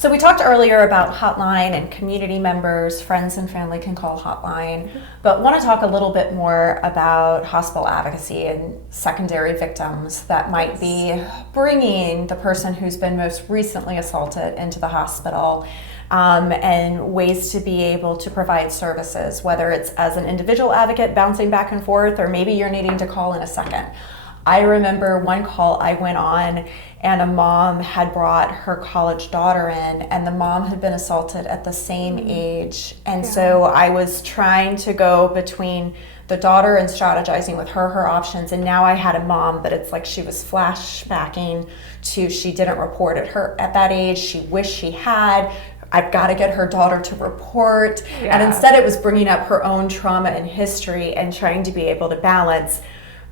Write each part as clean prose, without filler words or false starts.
So we talked earlier about hotline and community members, friends and family can call hotline, but want to talk a little bit more about hospital advocacy and secondary victims that might be bringing the person who's been most recently assaulted into the hospital, and ways to be able to provide services, whether it's as an individual advocate bouncing back and forth, or maybe you're needing to call in a second. I remember one call I went on and a mom had brought her college daughter in, and the mom had been assaulted at the same age. And so I was trying to go between the daughter and strategizing with her options. And now I had a mom, but it's like she was flashbacking to, she didn't report at that age. She wished she had. I've got to get her daughter to report. And instead it was bringing up her own trauma and history and trying to be able to balance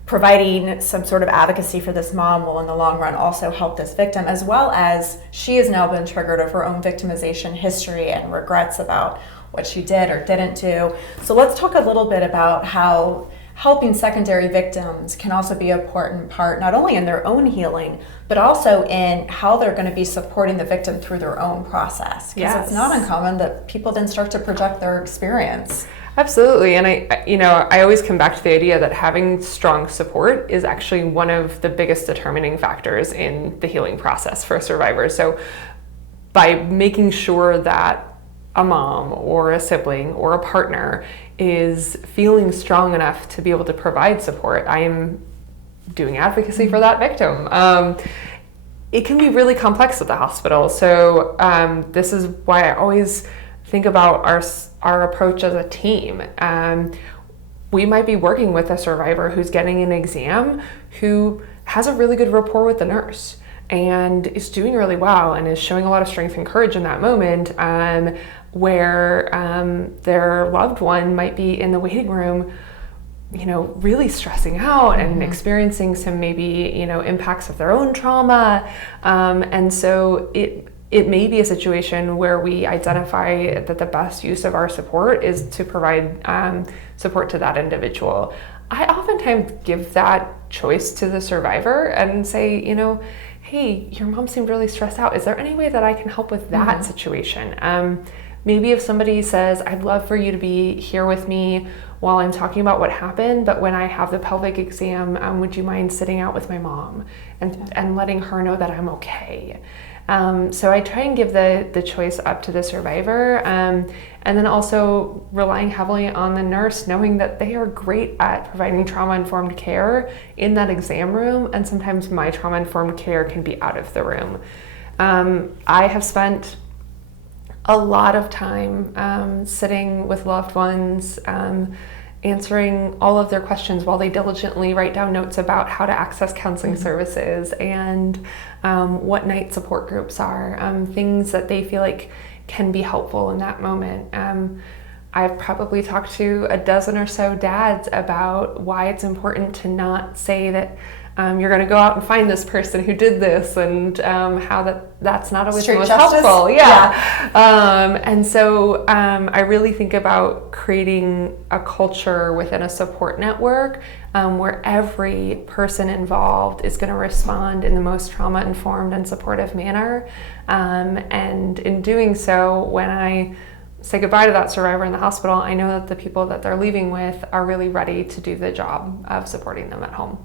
providing some sort of advocacy for this mom will in the long run also help this victim, as well as she has now been triggered of her own victimization history and regrets about what she did or didn't do. So let's talk a little bit about how helping secondary victims can also be an important part, not only in their own healing, but also in how they're going to be supporting the victim through their own process. Because it's not uncommon that people then start to project their experience. Absolutely. And I always come back to the idea that having strong support is actually one of the biggest determining factors in the healing process for survivors. So by making sure that a mom or a sibling or a partner is feeling strong enough to be able to provide support, I am doing advocacy for that victim. It can be really complex at the hospital. So this is why I always think about our approach as a team. We might be working with a survivor who's getting an exam who has a really good rapport with the nurse and is doing really well and is showing a lot of strength and courage in that moment, where their loved one might be in the waiting room, really stressing out and experiencing some maybe, impacts of their own trauma. And so it may be a situation where we identify that the best use of our support is to provide support to that individual. I oftentimes give that choice to the survivor and say, hey, your mom seemed really stressed out. Is there any way that I can help with that situation? Maybe if somebody says, I'd love for you to be here with me while I'm talking about what happened, but when I have the pelvic exam, would you mind sitting out with my mom and letting her know that I'm okay? So I try and give the choice up to the survivor, and then also relying heavily on the nurse, knowing that they are great at providing trauma-informed care in that exam room, and sometimes my trauma-informed care can be out of the room. I have spent a lot of time sitting with loved ones, answering all of their questions while they diligently write down notes about how to access counseling services and what night support groups are, things that they feel like can be helpful in that moment. I've probably talked to a dozen or so dads about why it's important to not say that you're going to go out and find this person who did this, and how that's not always the most helpful. And so I really think about creating a culture within a support network where every person involved is going to respond in the most trauma-informed and supportive manner. And in doing so, when I say goodbye to that survivor in the hospital, I know that the people that they're leaving with are really ready to do the job of supporting them at home.